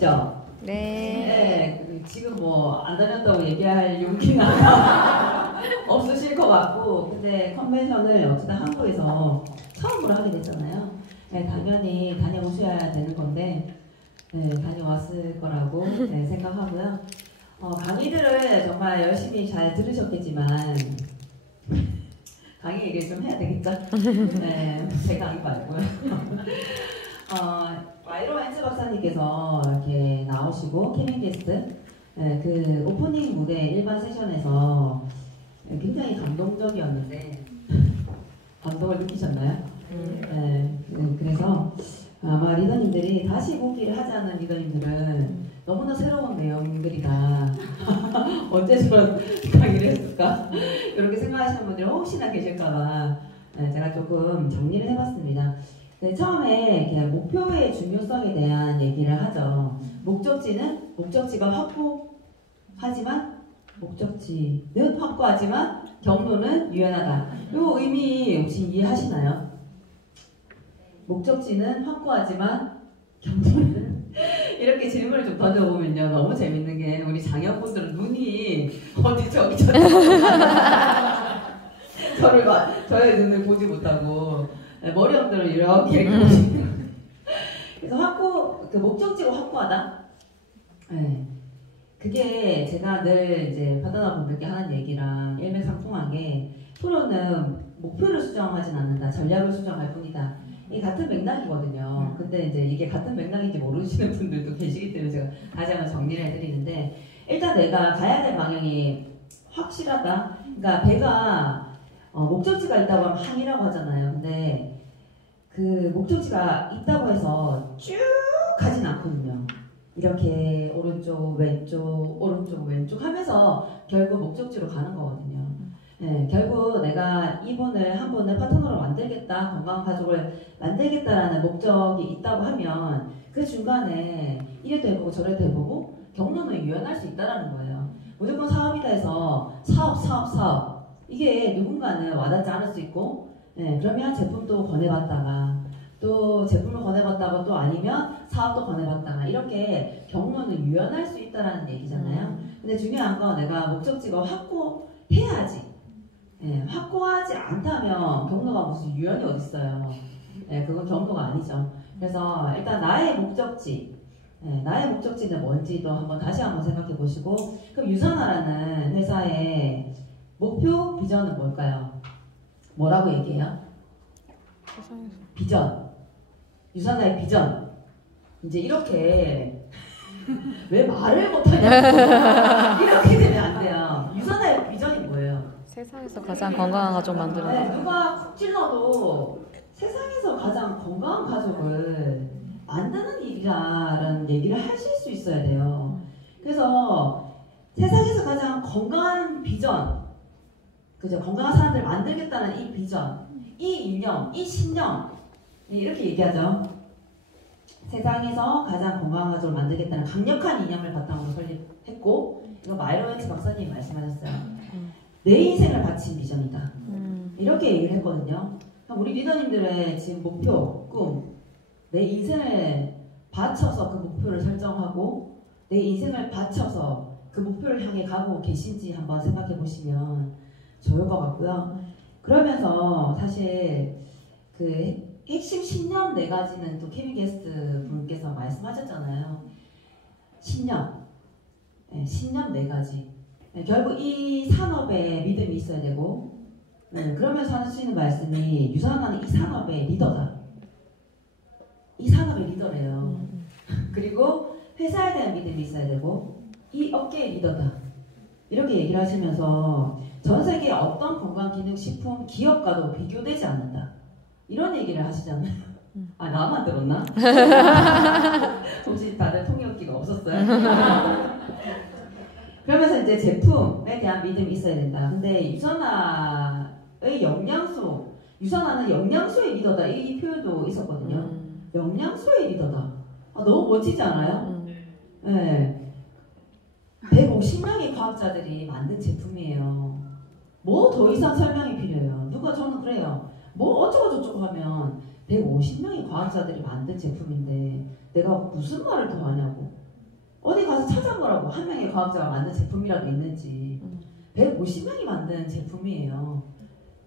다니시죠? 네. 네. 지금 뭐 안 다녔다고 얘기할 용기는 없으실 것 같고, 근데 컨벤션을 어쨌든 한국에서 처음으로 하게 됐잖아요. 네, 당연히 다녀오셔야 되는 건데, 네, 다녀왔을 거라고 네, 생각하고요. 강의들을 정말 열심히 잘 들으셨겠지만, 강의 얘기를 좀 해야 되겠죠? 네, 제 강의 말고요. 마이로 헨츠 박사님께서 이렇게 나오시고, 캐밍 게스트, 네, 그 오프닝 무대 일반 세션에서 굉장히 감동적이었는데, 감동을 느끼셨나요? 네, 그래서 아마 리더님들이 다시 보기를 하지 않는 리더님들은 너무나 새로운 내용들이다. 언제 저런 강의를 했을까? 이렇게 생각하시는 분들이 혹시나 계실까봐 제가 조금 정리를 해봤습니다. 네, 처음에 목표의 중요성에 대한 얘기를 하죠. 목적지가 확고하지만 목적지는 확고하지만 경로는 유연하다. 이 의미 혹시 이해하시나요? 목적지는 확고하지만 경로는 이렇게 질문을 좀 던져보면요 너무 재밌는 게 우리 장애인분들은 눈이 어디 저기 저의 눈을 보지 못하고 머리형들을 이렇게 보시는 그래서 그 목적지가 확고하다. 네. 그게 제가 늘 이제 바다나 분들께 하는 얘기랑 일맥상통한 게 프로는 목표를 수정하진 않는다. 전략을 수정할 뿐이다. 이게 같은 맥락이거든요. 근데 이제 이게 같은 맥락인지 모르시는 분들도 계시기 때문에 제가 다시 한번 정리를 해드리는데 일단 내가 가야 될 방향이 확실하다. 그러니까 배가 목적지가 있다고 하면 항이라고 하잖아요. 근데 그 목적지가 있다고 해서 쭉 가진 않거든요. 이렇게 오른쪽 왼쪽 하면서 결국 목적지로 가는 거거든요. 네, 결국 내가 이분을 한 분을 파트너로 만들겠다, 건강한 가족을 만들겠다라는 목적이 있다고 하면 그 중간에 이래도 해보고 저래도 해보고 경로는 유연할 수 있다는 거예요. 무조건 사업이다 해서 사업 이게 누군가는 와닿지 않을 수 있고 네, 그러면 제품도 권해봤다가 또 제품을 권해봤다가 또 아니면 사업도 권해봤다가 이렇게 경로는 유연할 수 있다는 얘기잖아요. 근데 중요한 건 내가 목적지가 확고해야지. 네, 확고하지 않다면 경로가 무슨 유연이 어딨어요. 네, 그건 경로가 아니죠. 그래서 일단 나의 목적지는 뭔지도 다시 한번 생각해 보시고 그럼 유선화라는 회사의 목표, 비전은 뭘까요? 뭐라고 얘기해요? 비전. 유선화의 비전. 이제 이렇게 왜 말을 못하냐고 이렇게 되면 안 돼요. 유선화의 비전이 뭐예요? 세상에서 가장 건강한 가족 만드는 네, 누가 쿡 찔러도 세상에서 가장 건강한 가족을 만드는 일이라는 얘기를 하실 수 있어야 돼요. 그래서 세상에서 가장 건강한 비전, 그죠? 건강한 사람들을 만들겠다는 이 비전, 이 이념, 이 신념 이렇게 얘기하죠. 세상에서 가장 건강한 가족을 만들겠다는 강력한 이념을 바탕으로 설립했고 이거 마이로 헨츠 박사님이 말씀하셨어요. 내 인생을 바친 비전이다. 이렇게 얘기를 했거든요. 우리 리더님들의 지금 목표, 꿈, 내 인생을 바쳐서 그 목표를 설정하고 내 인생을 바쳐서 그 목표를 향해 가고 계신지 한번 생각해 보시면 좋을 것 같고요. 그러면서 사실 그 핵심 신념 4가지는 또 캐밍 게스트 분께서 말씀하셨잖아요. 신념 4가지. 네, 결국 이 산업에 믿음이 있어야 되고 그러면서 하시는 말씀이 유선화는 이 산업의 리더다. 이 산업의 리더래요. 그리고 회사에 대한 믿음이 있어야 되고 이 업계의 리더다. 이렇게 얘기를 하시면서 전 세계 어떤 건강기능식품 기업과도 비교되지 않는다. 이런 얘기를 하시잖아요. 아, 나만 들었나? 혹시 다들 통역기가 없었어요? 그러면서 이제 제품에 대한 믿음이 있어야 된다. 근데 유선화의 유선화는 영양소의 리더다. 이 표현도 있었거든요. 영양소의 리더다. 너무 멋지지 않아요? 네. 150명의 과학자들이 만든 제품이에요. 뭐 더 이상 설명이 필요해요. 누가 저는 그래요. 뭐 어쩌고저쩌고 하면 150명의 과학자들이 만든 제품인데 내가 무슨 말을 더 하냐고. 어디 가서 찾아보라고. 한 명의 과학자가 만든 제품이라도 있는지. 150명이 만든 제품이에요.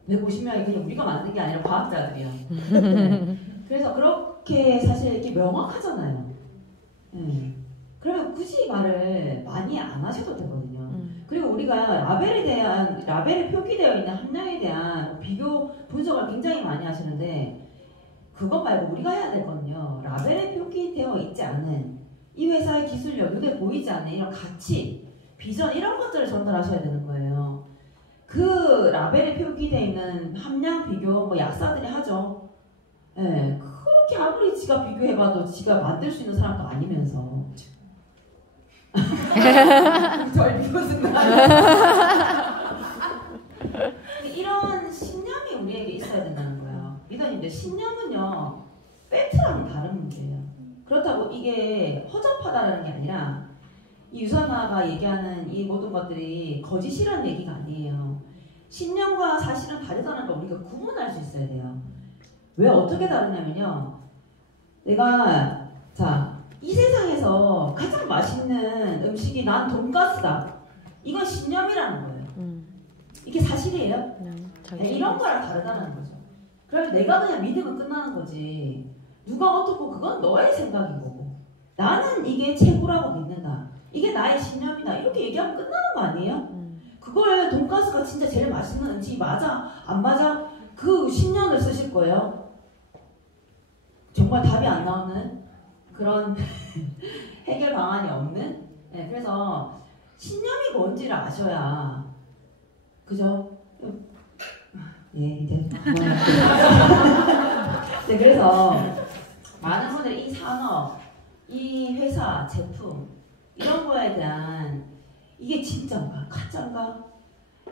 150명이 그냥 우리가 만든 게 아니라 과학자들이야. 네. 그래서 그렇게 사실 이렇게 명확하잖아요. 네. 그러면 굳이 말을 많이 안 하셔도 되거든요. 그리고 우리가 라벨에 표기되어 있는 함량에 대한 비교 분석을 굉장히 많이 하시는데 그것 말고 우리가 해야 되거든요. 라벨에 표기되어 있지 않은 이 회사의 기술력, 눈에 보이지 않는 이런 가치, 비전 이런 것들을 전달하셔야 되는 거예요. 그 라벨에 표기되어 있는 함량 비교 뭐 약사들이 하죠. 예, 그렇게 아무리 지가 비교해봐도 지가 만들 수 있는 사람도 아니면서 절 비웃은다. 이런 신념이 우리에게 있어야 된다는 거예요. 리더님들 신념은요 팩트랑은 다른 문제예요. 그렇다고 이게 허접하다는 게 아니라 이 유선아가 얘기하는 이 모든 것들이 거짓이라는 얘기가 아니에요. 신념과 사실은 다르다는 걸 우리가 구분할 수 있어야 돼요. 왜 어떻게 다르냐면요. 내가 이 세상에서 가장 맛있는 음식이 난 돈가스다. 이건 신념이라는 거예요. 이게 사실이에요? 네, 이런 거랑 다르다는 거죠. 그러면 내가 그냥 믿으면 끝나는 거지. 누가 어떻고 그건 너의 생각인 거고. 나는 이게 최고라고 믿는다. 이게 나의 신념이다. 이렇게 얘기하면 끝나는 거 아니에요? 그걸 돈가스가 진짜 제일 맛있는 음식이 맞아? 안 맞아? 그 신념을 쓰실 거예요. 정말 답이 안 나오는 그런 해결 방안이 없는? 네, 그래서 신념이 뭔지를 아셔야 그죠? 예, 이제 네, 그래서 많은 분들이 이 산업, 이 회사, 제품 이런 거에 대한 이게 진짜인가? 가짜인가?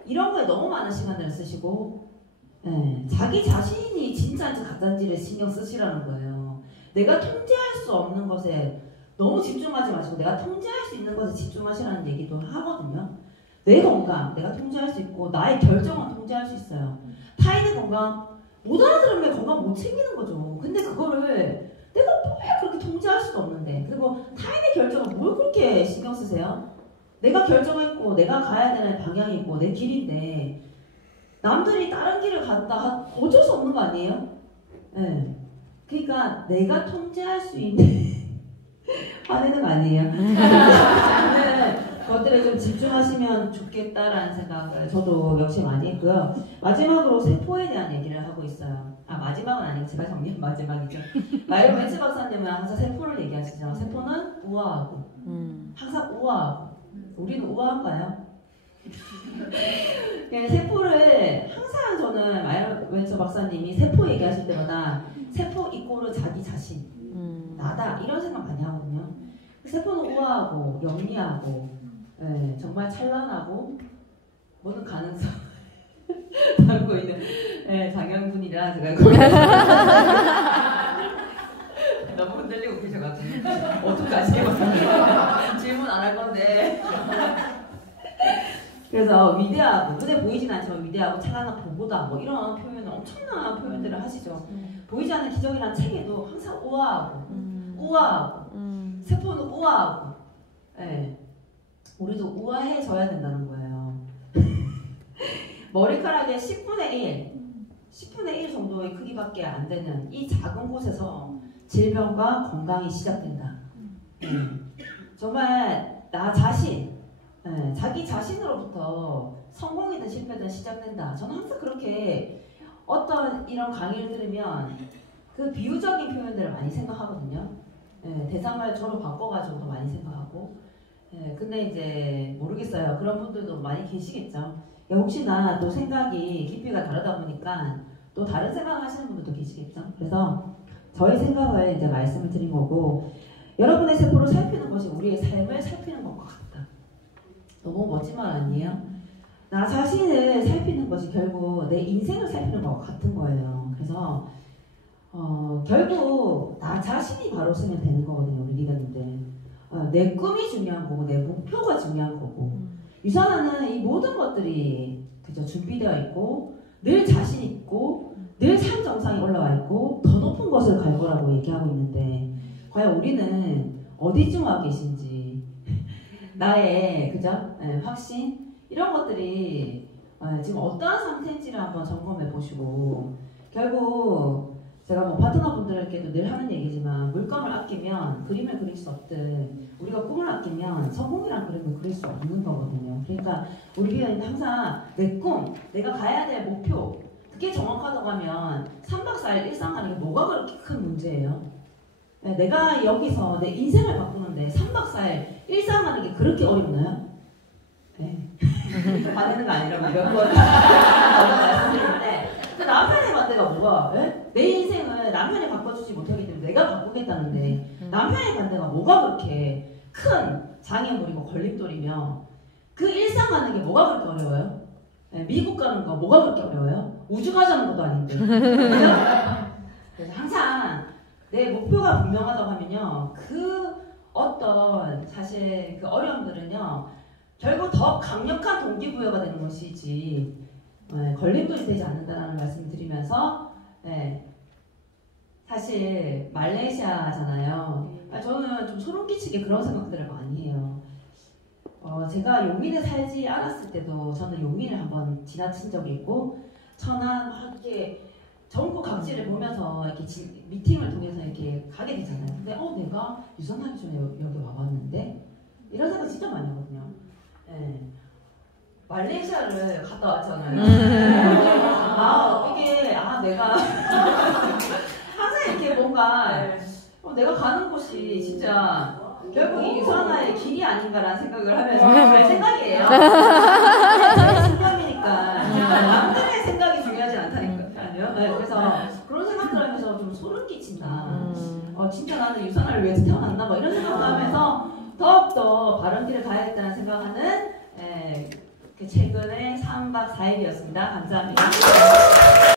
이런 거에 너무 많은 시간들을 쓰시고 네, 자기 자신이 진짜인지 가짜인지를 신경 쓰시라는 거예요. 내가 통제할 수 없는 것에 너무 집중하지 마시고 내가 통제할 수 있는 것에 집중하시라는 얘기도 하거든요. 내 건강 내가 통제할 수 있고 나의 결정은 통제할 수 있어요. 타인의 건강 못 알아들으면 건강 못 챙기는 거죠. 근데 그거를 내가 왜 그렇게 통제할 수도 없는데 그리고 타인의 결정은 뭘 그렇게 신경 쓰세요? 내가 결정했고 내가 가야 되는 방향이 있고 내 길인데 남들이 다른 길을 간다 어쩔 수 없는 거 아니에요? 네. 그러니까 내가 통제할 수 있는 화내는 거 아니에요? 것들에 좀 집중하시면 좋겠다라는 생각을 저도 역시 많이 했고요. 마지막으로 세포에 대한 얘기를 하고 있어요. 마지막은 아니고 제가 정리한 마지막이죠. 마이로 벤츠 박사님은 항상 세포를 얘기하시죠. 세포는 우아하고 항상 우아하고 우리는 우아한가요? 세포를 항상 저는 마이로 벤츠 박사님이 세포 얘기하실 때마다 세포 이꼬르 자기 자신 나다 이런 생각 많이 하거든요. 세포는 우아하고 영리하고 네, 정말 찬란하고 모든 가능성 담고 있는 네, 장영분이라 제가 너무 흔들리고 계셔가지고 어떡하지? 질문 안 할 건데 그래서 위대하고 눈에 보이진 않지만 위대하고 찬란한 보고다 뭐 이런 표현을 엄청난 표현들을 하시죠. 보이지 않는 기적이라는 책에도 항상 우아하고 세포는 우아하고 네. 우리도 우아해져야 된다는 거예요. 머리카락의 10분의 1 정도의 크기밖에 안 되는 이 작은 곳에서 질병과 건강이 시작된다. 정말 나 자신, 자기 자신으로부터 성공이든 실패든 시작된다. 저는 항상 그렇게 어떤 이런 강의를 들으면 그 비유적인 표현들을 많이 생각하거든요. 대상말 저로 바꿔가지고도 많이 생각하고 근데 이제 모르겠어요. 그런 분들도 많이 계시겠죠. 혹시나 또 생각이 깊이가 다르다 보니까 또 다른 생각을 하시는 분들도 계시겠죠. 그래서 저의 생각을 이제 말씀을 드린 거고 여러분의 세포를 살피는 것이 우리의 삶을 살피는 것과 같다. 너무 멋진 말 아니에요? 나 자신을 살피는 것이 결국 내 인생을 살피는 것과 같은 거예요. 그래서 결국 나 자신이 바로 쓰면 되는 거거든요. 우리 리더님들. 내 꿈이 중요한 거고 내 목표가 중요한 거고 유산하는 이 모든 것들이 그죠 준비되어 있고 늘 자신 있고 늘 삶 정상에 올라와 있고 더 높은 것을 갈 거라고 얘기하고 있는데 과연 우리는 어디쯤 와 계신지 나의 그죠? 확신 이런 것들이 지금 어떠한 상태인지를 한번 점검해 보시고 결국 제가 뭐 파트너분들께도 늘 하는 얘기지만 물감을 아끼면 그림을 그릴 수 없든 우리가 꿈을 아끼면 성공이란 그림을 그릴 수 없는 거거든요. 그러니까 우리 비어있는 항상 내 꿈, 내가 가야 될 목표 그게 정확하다고 하면 3박 4일 일상 가는 게 뭐가 그렇게 큰 문제예요? 내가 여기서 내 인생을 바꾸는데 3박 4일 일상 가는 게 그렇게 어렵나요? 네. 화내는 거 아니라 몇 번 말씀드리는데 그 남편의 반대가 뭐가? 내 인생을 남편이 바꿔주지 못하기 때문에 내가 바꾸겠다는데 남편의 반대가 뭐가 그렇게 큰 장애물이고 걸림돌이며 그 일상 가는 게 뭐가 그렇게 어려워요? 미국 가는 거 뭐가 그렇게 어려워요? 우주 가자는 것도 아닌데 그래서 항상 내 목표가 분명하다고 하면요 그 어떤 사실 그 어려움들은요 결국 더 강력한 동기부여가 되는 것이지 걸림돌이 되지 않는다는 말씀을 드리면서 사실 말레이시아잖아요. 저는 좀 소름 끼치게 그런 생각들을 많이 해요. 제가 용인에 살지 않았을 때도 저는 용인을 한번 지나친 적이 있고 천안 막 이렇게 전국 각지를 보면서 이렇게 미팅을 통해서 이렇게 가게 되잖아요. 근데 내가 유선하기 전에 여기 와봤는데 이런 생각 진짜 많이 하거든요. 말레이시아를 갔다 왔잖아요. 내가 항상 이렇게 뭔가 내가 가는 곳이 진짜 결국 이 유산화의 길이 아닌가라는 생각을 하면서 갈 생각이에요. 제 신념이니까 남들의 생각이 중요하지 않다니까요. 그래서 그런 생각들 하면서 좀 소름 끼친다. 진짜 나는 유산화를 위해서 태어났나 뭐 이런 생각을 하면서 더욱더 바른 길을 가야겠다는 생각하는 최근의 3박 4일이었습니다. 감사합니다.